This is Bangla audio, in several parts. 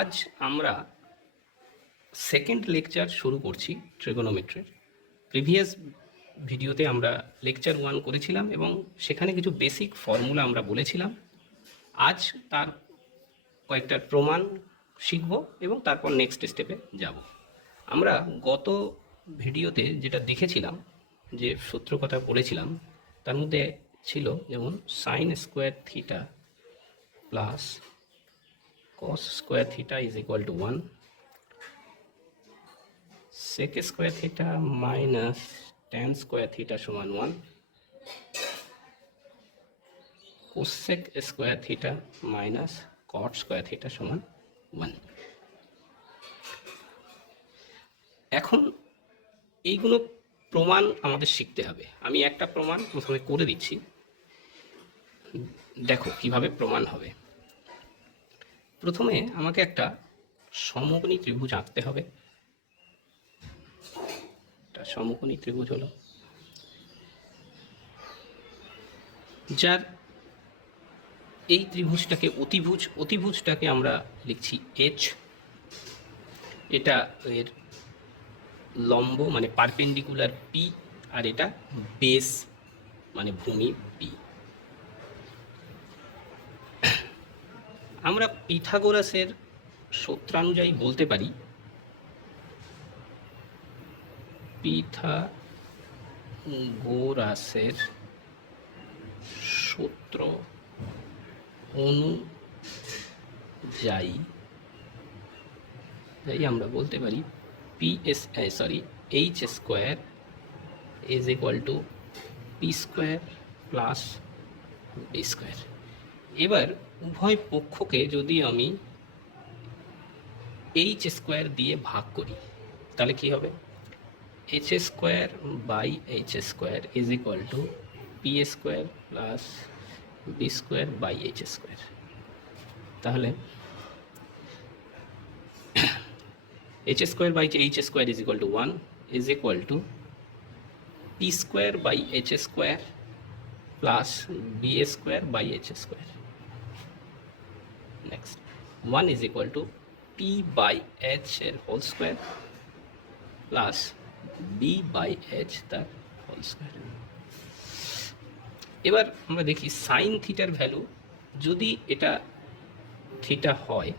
আজ আমরা সেকেন্ড লেকচার শুরু করছি ট্রিগোনোমেট্রির। প্রিভিয়াস ভিডিওতে আমরা লেকচার 1 করেছিলাম এবং সেখানে কিছু বেসিক ফর্মুলা আমরা বলেছিলাম। আজ তার কয়েকটা প্রমাণ শিখব এবং তারপর নেক্সট স্টেপে যাব। আমরা গত ভিডিওতে যেটা দেখেছিলাম, যে সূত্র কথা পড়েছিলাম, তার মধ্যে ছিল যেমন sign square theta plus cos square theta is equal to 1, sec square theta minus tan square theta সমান 1, cosec square theta minus cot square theta সমান 1। এখন এইগুলো প্রমাণ আমাদের শিখতে হবে। আমি একটা প্রমাণ প্রথমে করে দিচ্ছি, দেখো কিভাবে প্রমাণ হবে। প্রথমে আমাকে একটা সমকোণী ত্রিভুজ আঁকতে হবে। একটা সমকোণী ত্রিভুজ হলো যার এই ত্রিভুজটাকে অতিভুজটাকে আমরা লিখছি এইচ। এটা এর লম্ব মানে পারপেন্ডিকুলার পি, আর এটা বেস মানে ভূমি পি। আমরা পিথাগোরাসের সূত্রানুযায়ী বলতে পারি, পিথাগোরাসের সূত্র অনুযায়ী আমরা বলতে পারি H square is equal to P square plus B square. এবার উভয় পক্ষকে যদি আমি এইচ স্কোয়ার দিয়ে ভাগ করি তাহলে কি হবে? H square by H square is equal to P square plus B square by H square. তাহলে H square by H square is equal to 1 is equal to P square by H square plus B square by H square. Next, 1 is equal to p by h এর হোল স্কোয়ার প্লাস b by h তার হোল স্কোয়ার। এবার আমরা দেখি সাইন থিটার ভ্যালু, যদি এটা থিটা হয়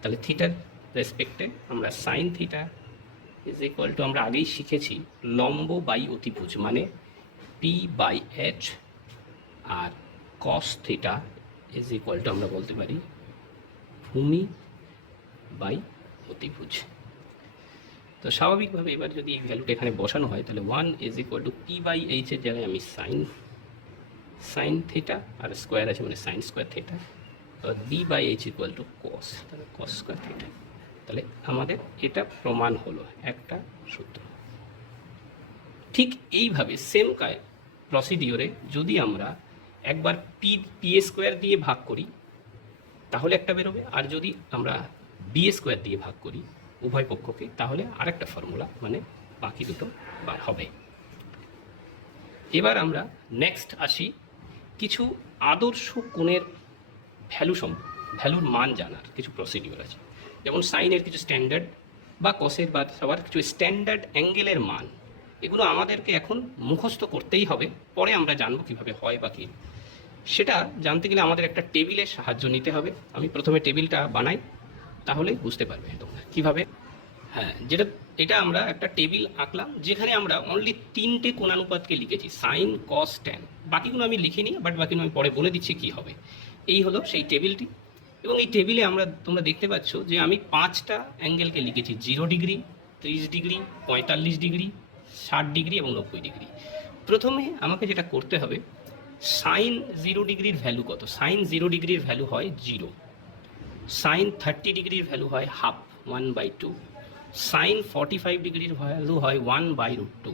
তাহলে থিটার রেসপেক্টে আমরা sine theta is equal to, আমরা আগেই শিখেছি, লম্ব বাই অতিভুজ মানে p বাই h, আর cos theta is equal to আমরা বলতে পারি ভূমি বাই অতিভুজ। তো স্বাভাবিকভাবে এবার যদি এই ভ্যালুটা এখানে বসানো হয় তাহলে 1 is equal to P by H এর জায়গায় আমি সাইন থিটা, আর স্কোয়ার আছে মানে সাইন স্কোয়ার থিটা, আর B by H equal to cos, তাহলে কস স্কোয়ার থিটা। তাহলে আমাদের এটা প্রমাণ হলো একটা সূত্র। ঠিক এইভাবে সেম প্রসিডিওরে যদি আমরা একবার পি স্কোয়ার দিয়ে ভাগ করি তাহলে একটা বেরোবে, আর যদি আমরা বি স্কোয়ার দিয়ে ভাগ করি উভয় পক্ষকে তাহলে আরেকটা ফর্মুলা মানে বাকি দুটো বার হবে। এবার আমরা নেক্সট আসি কিছু আদর্শ কোণের ভ্যালুর মান জানার কিছু প্রসিডিওর আছে। যেমন সাইনের কিছু স্ট্যান্ডার্ড বা কসের বা সবার কিছু স্ট্যান্ডার্ড অ্যাঙ্গেলের মান, এগুলো আমাদেরকে এখন মুখস্থ করতেই হবে, পরে আমরা জানবো কীভাবে হয় বা কী। সেটা জানতে গেলে আমাদের একটা টেবিলের সাহায্য নিতে হবে। আমি প্রথমে টেবিলটা বানাই, তাহলে বুঝতে পারবে তোমরা কীভাবে। হ্যাঁ, এটা আমরা একটা টেবিল আঁকলাম যেখানে আমরা অনলি 3টে কোণানুপাতকে লিখেছি, সাইন কস ট্যান। বাকিগুলো আমি লিখিনি, বাট বাকিগুলো আমি পরে বলে দিচ্ছি কী হবে। এই হলো সেই টেবিলটি, এবং এই টেবিলে তোমরা দেখতে পাচ্ছ যে আমি 5টা অ্যাঙ্গেলকে লিখেছি, 0 ডিগ্রি, 30 ডিগ্রি, 45 ডিগ্রি, 60 ডিগ্রি এবং 90 ডিগ্রি। প্রথমে আমাকে যেটা করতে হবে, সাইন 0 ডিগ্রির ভ্যালু কত? সাইন 0 ডিগ্রির ভ্যালু হয় 0, সাইন 30 ডিগ্রির ভ্যালু হয় হাফ 1/2, সাইন 45 ডিগ্রির ভ্যালু হয় 1/√2,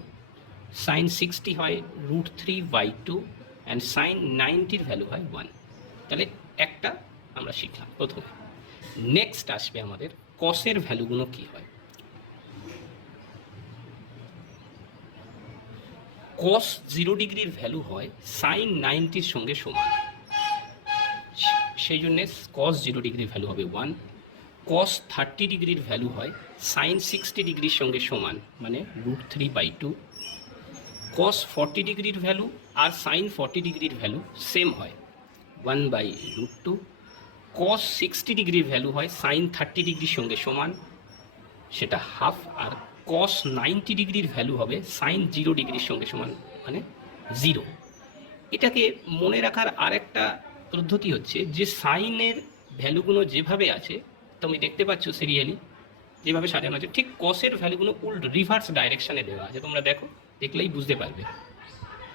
সাইন 60 হয় √3/2, অ্যান্ড সাইন 90-র ভ্যালু হয় 1। তাহলে একটা আমরা শিখলাম প্রথমে। নেক্সট আসবে আমাদের কসের ভ্যালুগুলো কী হয়। কস 0 ডিগ্রির ভ্যালু হয় সাইন 90-র সঙ্গে সমান, সেই জন্যে কস 0 ডিগ্রির ভ্যালু হবে 1, কস 30 ডিগ্রির ভ্যালু হয় সাইন 60 ডিগ্রির সঙ্গে সমান, মানে √3/2। কস 40 ডিগ্রির ভ্যালু আর সাইন 40 ডিগ্রির ভ্যালু সেম হয়, 1/√2। কস 60 ডিগ্রির ভ্যালু হয় সাইন 30 ডিগ্রির সঙ্গে সমান, সেটা হাফ। আর কস 90 ডিগ্রির ভ্যালু হবে সাইন 0 ডিগ্রির সঙ্গে সমান, মানে 0। এটাকে মনে রাখার আরেকটা পদ্ধতি হচ্ছে যে সাইনের ভ্যালুগুলো যেভাবে আছে তুমি দেখতে পাচ্ছ সিরিয়ালি যেভাবে সাজানো আছে, ঠিক কসের ভ্যালুগুলো উল্টো রিভার্স ডাইরেকশানে দেওয়া আছে। তোমরা দেখো, দেখলেই বুঝতে পারবে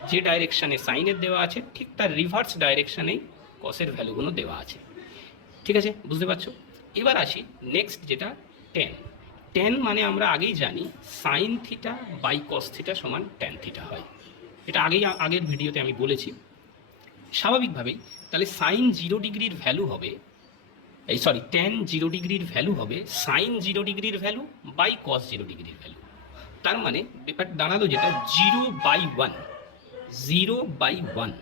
যে ডাইরেকশানে সাইনের দেওয়া আছে ঠিক তার রিভার্স ডাইরেকশানেই কসের ভ্যালুগুলো দেওয়া আছে। ঠিক আছে, বুঝতে পারছো? এবার আসি নেক্সট, যেটা ট্যান মানে আমরা আগেই জানি sine theta by cos theta সমান ট্যান থিটা হয়। এটা আগের ভিডিওতে আমি বলেছি। স্বাভাবিকভাবেই তাহলে সাইন 0 ডিগ্রির ভ্যালু হবে, ট্যান 0 ডিগ্রির ভ্যালু হবে সাইন 0 ডিগ্রির ভ্যালু বাই কস 0 ডিগ্রির ভ্যালু। তার মানে ব্যাপার দাঁড়ালো যেটা 0/1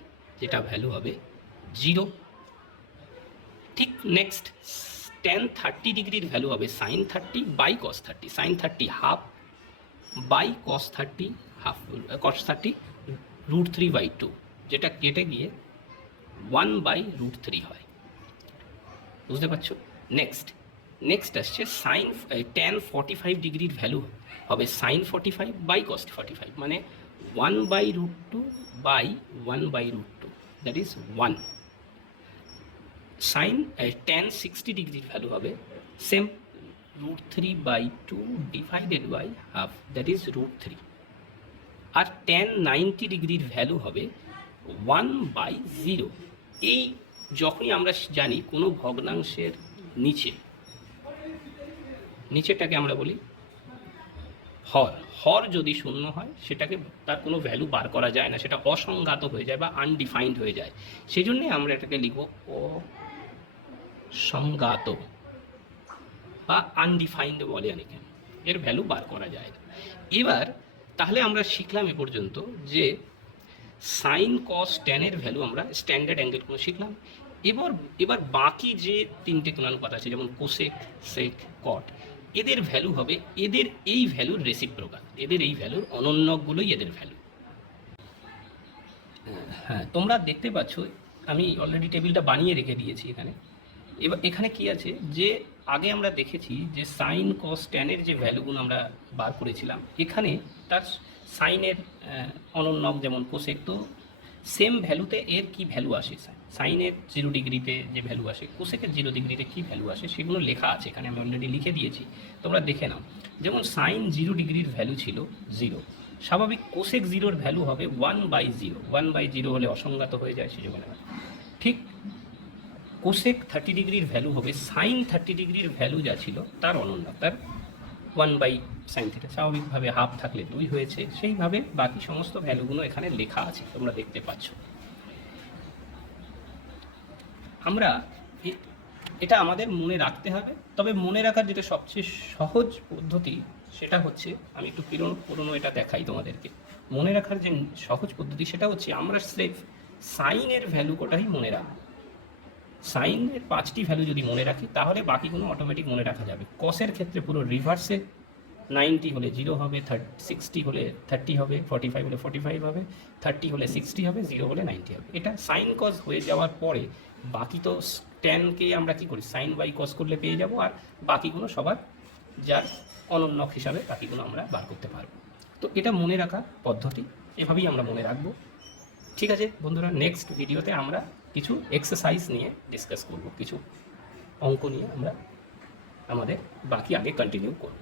যেটা ভ্যালু হবে 0। ঠিক নেক্সট, ট্যান 30 ডিগ্রির ভ্যালু হবে sine 30 by cos 30, sine 30 half by cos 30 half, cos 30 √3/2, যেটা কেটে গিয়ে 1/√3 হয়। বুঝতে পারছো? নেক্সট আসছে সাইন ট্যান 45 ডিগ্রির ভ্যালু হবে সাইন 45 বাই কস 45, মানে 1/√2 by 1/√2, that is 1। Sine tan 60 ডিগ্রির ভ্যালু হবে same √3/2 divided by half, that is √3। আর ট্যান 90 ডিগ্রির ভ্যালু হবে 1/0। এই যখনই আমরা জানি কোনো ভগ্নাংশের নিচেটাকে আমরা বলি হর যদি শূন্য হয় সেটাকে তার কোনো ভ্যালু বার করা যায় না, সেটা অসংজ্ঞাত হয়ে যায় বা আনডিফাইন্ড হয়ে যায়। সেই জন্যে আমরা এটাকে লিখব অসংজ্ঞাত বা আনডিফাইন্ড বলে অনেকে, এর ভ্যালু বার করা যায় না। এবার তাহলে আমরা শিখলাম এ পর্যন্ত যে সাইন কস ট্যানের ভ্যালু আমরা স্ট্যান্ডার্ড অ্যাঙ্গেলগুলো শিখলাম। এবার বাকি যে তিনটে কোণানুপাত আছে যেমন কোসেক, সেক, কট, এদের ভ্যালু হবে এদের এই ভ্যালুর রেসিপ্রোকাল, এদের এই ভ্যালুর অনন্যকগুলোই এদের ভ্যালু। হ্যাঁ, তোমরা দেখতে পাচ্ছ আমি অলরেডি টেবিলটা বানিয়ে রেখে দিয়েছি এখানে। এবার এখানে কি আছে যে আগে আমরা দেখেছি যে সাইন কস ট্যানের যে ভ্যালুগুলো আমরা বার করেছিলাম, এখানে তার সাইনের অনন্যক যেমন কোসেক, তো সেম ভ্যালুতে এর কি ভ্যালু আসে, সাইনের 0 ডিগ্রিতে যে ভ্যালু আসে, কোসেকের 0 ডিগ্রিতে কী ভ্যালু আসে সেগুলো লেখা আছে এখানে, আমি অলরেডি লিখে দিয়েছি, তোমরা দেখে নাও। যেমন সাইন 0 ডিগ্রির ভ্যালু ছিল 0, স্বাভাবিক কোসেক 0-র ভ্যালু হবে 1/0, 1/0 হলে অসংজ্ঞাত হয়ে যায় সেজন্য। ঠিক কোসেক 30 ডিগ্রির ভ্যালু হবে সাইন 30 ডিগ্রির ভ্যালু যা ছিল তার অনন্য, তার 1/sin থিটা, স্বাভাবিকভাবে হাফ থাকলে 2 হয়েছে। সেইভাবে বাকি সমস্ত ভ্যালুগুলো এখানে লেখা আছে, তোমরা দেখতে পাচ্ছ। আমরা এটা আমাদের মনে রাখতে হবে। তবে মনে রাখার যেটা সবচেয়ে সহজ পদ্ধতি সেটা হচ্ছে, আমি একটু পুরনো এটা দেখাই তোমাদেরকে। মনে রাখার যে সহজ পদ্ধতি সেটা হচ্ছে আমরা স্রেফ সাইনের ভ্যালু কোটাই মনে রাখবো। সাইনের 5টি ভ্যালু যদি মনে রাখি তাহলে বাকিগুলো অটোমেটিক মনে রাখা যাবে। কসের ক্ষেত্রে পুরো রিভার্সে, 90 হলে 0 হবে, 60 হলে 30 হবে, 45 হলে 45 হবে, 30 হলে 60 হবে, 0 হলে 90 হবে। এটা সাইন কস হয়ে যাওয়ার পরে বাকি তো ট্যানকে আমরা কি করি, সাইন বাই কস করলে পেয়ে যাব, আর বাকিগুলো সবার যার অনন্যক হিসাবে বাকিগুলো আমরা বার করতে পারবো। তো এটা মনে রাখার পদ্ধতি, এভাবেই আমরা মনে রাখবো। ঠিক আছে বন্ধুরা, নেক্সট ভিডিওতে আমরা কিছু এক্সারসাইজ নিয়ে ডিসকাস করব, কিছু অঙ্ক নিয়ে আমরা আমাদের বাকি আগে কন্টিনিউ করব।